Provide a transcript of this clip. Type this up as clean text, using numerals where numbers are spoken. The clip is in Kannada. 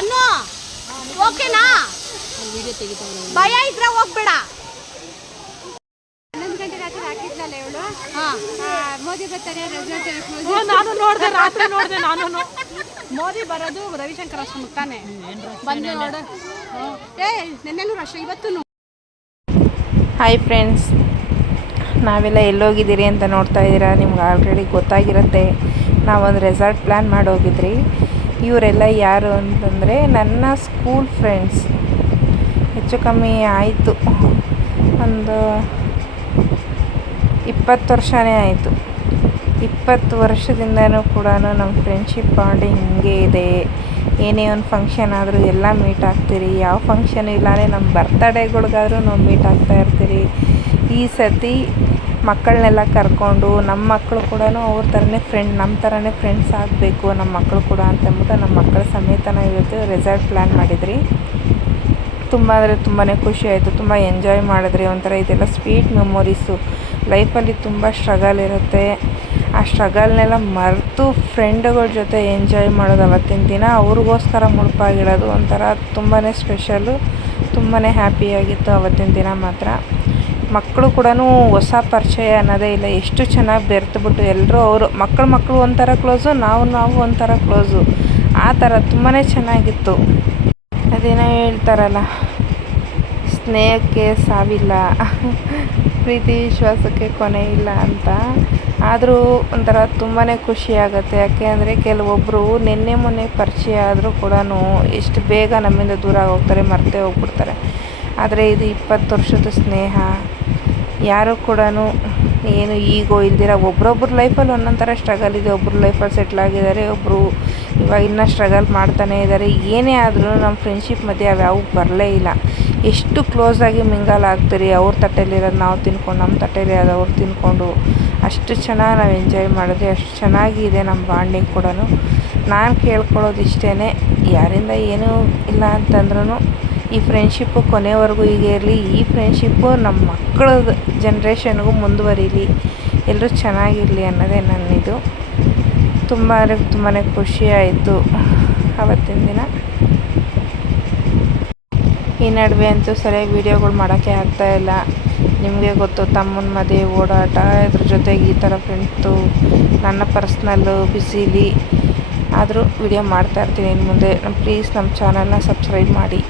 ಅನ್ನು ಓಕೆನಾ? ಭಯ ಇದ್ರೆ ಹೋಗ್ಬೇಡ. 11 ಗಂಟೆ ರಾತ್ರಿ ಹಾಕಿದ್ಲಲ್ಲ ಇವಳು. ಮೋದಿ ಬರ್ತಾರೆ ನಾನು ನೋಡಿದೆ, ರಾತ್ರಿ ನೋಡಿದೆ ನಾನು. ಮೋದಿ ಬರೋದು ರವಿಶಂಕರ್ ಆಶ್ರಮಕ್ಕೆ ತಾನೆ ಬಂದು ನೋಡು. ನೆನ್ನೆನೂ ರಶ್, ಇವತ್ತು. ಹಾಯ್ ಫ್ರೆಂಡ್ಸ್, ನಾವೆಲ್ಲ ಎಲ್ಲೋಗಿದ್ದೀರಿ ಅಂತ ನೋಡ್ತಾ ಇದ್ದೀರಾ. ನಿಮ್ಗೆ ಆಲ್ರೆಡಿ ಗೊತ್ತಾಗಿರುತ್ತೆ. ನಾವೊಂದು ರೆಸಾರ್ಟ್ ಪ್ಲ್ಯಾನ್ ಮಾಡೋಗಿದ್ರಿ. ಇವರೆಲ್ಲ ಯಾರು ಅಂತಂದರೆ ನನ್ನ ಸ್ಕೂಲ್ ಫ್ರೆಂಡ್ಸ್. ಹೆಚ್ಚು ಕಮ್ಮಿ ಆಯಿತು, ಒಂದು 20 ವರ್ಷನೇ ಆಯಿತು. 20 ವರ್ಷದಿಂದನೂ ಕೂಡ ನಮ್ಮ ಫ್ರೆಂಡ್ಶಿಪ್ ಬಾಂಡಿಂಗ್ ಹಿಂಗೆ ಇದೆ. ಏನೇ ಒಂದು ಫಂಕ್ಷನ್ ಆದರೂ ಎಲ್ಲ ಮೀಟ್ ಆಗ್ತೀರಿ. ಯಾವ ಫಂಕ್ಷನ್ ಇಲ್ಲಾಂದರೆ ನಮ್ಮ ಬರ್ತಡೇಗಳಿಗಾದರೂ ನಾವು ಮೀಟ್ ಆಗ್ತಾ ಇರ್ತೀರಿ. ಈ ಸತಿ ಮಕ್ಕಳನ್ನೆಲ್ಲ ಕರ್ಕೊಂಡು ನಮ್ಮ ಮಕ್ಕಳು ಕೂಡ ಅವ್ರ ಥರನೇ ನಮ್ಮ ಥರನೇ ಫ್ರೆಂಡ್ಸ್ ಆಗಬೇಕು ನಮ್ಮ ಮಕ್ಕಳು ಕೂಡ ಅಂತಂದ್ಬಿಟ್ಟು ನಮ್ಮ ಮಕ್ಕಳ ಸಮೇತ ನಾವು ಇವತ್ತು ರೆಸಾರ್ಟ್ ಪ್ಲ್ಯಾನ್ ಮಾಡಿದ್ರಿ. ತುಂಬ ಅಂದರೆ ತುಂಬಾ ಖುಷಿ ಆಯಿತು. ತುಂಬ ಎಂಜಾಯ್ ಮಾಡಿದ್ರಿ. ಒಂಥರ ಇದೆಲ್ಲ ಸ್ವೀಟ್ ಮೆಮೊರೀಸು. ಲೈಫಲ್ಲಿ ತುಂಬ ಸ್ಟ್ರಗಲ್ ಇರುತ್ತೆ. ಆ ಸ್ಟ್ರಗಲ್ನೆಲ್ಲ ಮರೆತು ಫ್ರೆಂಡುಗಳ ಜೊತೆ ಎಂಜಾಯ್ ಮಾಡೋದು ಅವತ್ತಿನ ದಿನ ಅವ್ರಿಗೋಸ್ಕರ ಮುಡುಪಾಗಿಡೋದು ಒಂಥರ ತುಂಬಾ ಸ್ಪೆಷಲ್ಲು. ತುಂಬಾ ಹ್ಯಾಪಿಯಾಗಿತ್ತು ಅವತ್ತಿನ ದಿನ ಮಾತ್ರ. ಮಕ್ಕಳು ಕೂಡ ಹೊಸ ಪರಿಚಯ ಅನ್ನೋದೇ ಇಲ್ಲ. ಎಷ್ಟು ಚೆನ್ನಾಗಿ ಬೆರೆತುಬಿಟ್ಟು ಎಲ್ಲರೂ ಅವರು ಮಕ್ಕಳು ಒಂಥರ ಕ್ಲೋಸು, ನಾವು ಒಂಥರ ಕ್ಲೋಸು. ಆ ಥರ ತುಂಬಾ ಚೆನ್ನಾಗಿತ್ತು. ಅದೇನೋ ಹೇಳ್ತಾರಲ್ಲ, ಸ್ನೇಹಕ್ಕೆ ಸಾವಿಲ್ಲ, ಪ್ರೀತಿ ವಿಶ್ವಾಸಕ್ಕೆ ಕೊನೆ ಇಲ್ಲ ಅಂತ. ಆದರೂ ಒಂಥರ ತುಂಬಾ ಖುಷಿಯಾಗುತ್ತೆ. ಯಾಕೆ ಅಂದರೆ ಕೆಲವೊಬ್ಬರು ನಿನ್ನೆ ಮೊನ್ನೆ ಪರಿಚಯ ಆದರೂ ಕೂಡ ಎಷ್ಟು ಬೇಗ ನಮ್ಮಿಂದ ದೂರ ಹೋಗ್ತಾರೆ, ಮರೆತೇ ಹೋಗ್ಬಿಡ್ತಾರೆ. ಆದರೆ ಇದು 20 ವರ್ಷದ ಸ್ನೇಹ. ಯಾರೂ ಕೂಡ ಏನು ಈಗೋ ಇಲ್ದಿರ ಒಬ್ರೊಬ್ರ ಲೈಫಲ್ಲಿ ಒಂದೊಂದು ಥರ ಸ್ಟ್ರಗಲ್ ಇದೆ. ಒಬ್ಬರು ಲೈಫಲ್ಲಿ ಸೆಟ್ಲ್ ಆಗಿದ್ದಾರೆ, ಒಬ್ಬರು ಇವಾಗ ಇನ್ನೂ ಸ್ಟ್ರಗಲ್ ಮಾಡ್ತಾನೇ ಇದ್ದಾರೆ. ಏನೇ ಆದರೂ ನಮ್ಮ ಫ್ರೆಂಡ್ಶಿಪ್ ಮಧ್ಯೆ ಅವ್ಯಾವು ಬರಲೇ ಇಲ್ಲ. ಎಷ್ಟು ಕ್ಲೋಸಾಗಿ ಮಿಂಗಲ್ ಆಗ್ತೀರಿ. ಅವ್ರ ತಟ್ಟೆಲಿರೋದು ನಾವು ತಿನ್ಕೊಂಡು, ನಮ್ಮ ತಟ್ಟೆಲಿ ಅದು ಅವ್ರು ತಿನ್ಕೊಂಡು, ಅಷ್ಟು ಚೆನ್ನಾಗಿ ನಾವು ಎಂಜಾಯ್ ಮಾಡಿದ್ವಿ. ಅಷ್ಟು ಚೆನ್ನಾಗಿದೆ ನಮ್ಮ ಬಾಂಡಿಂಗ್ ಕೂಡ. ನಾನು ಕೇಳ್ಕೊಳ್ಳೋದು ಇಷ್ಟೇ, ಯಾರಿಂದ ಏನೂ ಇಲ್ಲ ಅಂತಂದ್ರೂ ಈ ಫ್ರೆಂಡ್ಶಿಪ್ಪು ಕೊನೆವರೆಗೂ ಹೀಗೆ ಇರಲಿ. ಈ ಫ್ರೆಂಡ್ಶಿಪ್ಪು ನಮ್ಮ ಮಕ್ಕಳ ಜನ್ರೇಷನ್ಗೂ ಮುಂದುವರಿಲಿ, ಎಲ್ಲರೂ ಚೆನ್ನಾಗಿರಲಿ ಅನ್ನೋದೇ ನನ್ನಿದು. ತುಂಬ ತುಂಬಾ ಖುಷಿಯಾಯಿತು ಆವತ್ತಿನ ದಿನ. ಈ ನಡುವೆ ಅಂತೂ ಸರಿಯಾಗಿ ವೀಡಿಯೋಗಳು ಮಾಡೋಕ್ಕೆ ಆಗ್ತಾಯಿಲ್ಲ. ನಿಮಗೆ ಗೊತ್ತು, ತಮ್ಮನ ಮದುವೆ ಓಡಾಟ, ಇದ್ರ ಜೊತೆಗೆ ಈ ಥರ ಫ್ರೆಂಡ್ಸು, ನನ್ನ ಪರ್ಸ್ನಲ್ಲು ಬಿಸಿಲಿ. ಆದರೂ ವೀಡಿಯೋ ಮಾಡ್ತಾಯಿರ್ತೀನಿ ಇನ್ನು ಮುಂದೆ. ಪ್ಲೀಸ್ ನಮ್ಮ ಚಾನಲ್ನ ಸಬ್ಸ್ಕ್ರೈಬ್ ಮಾಡಿ.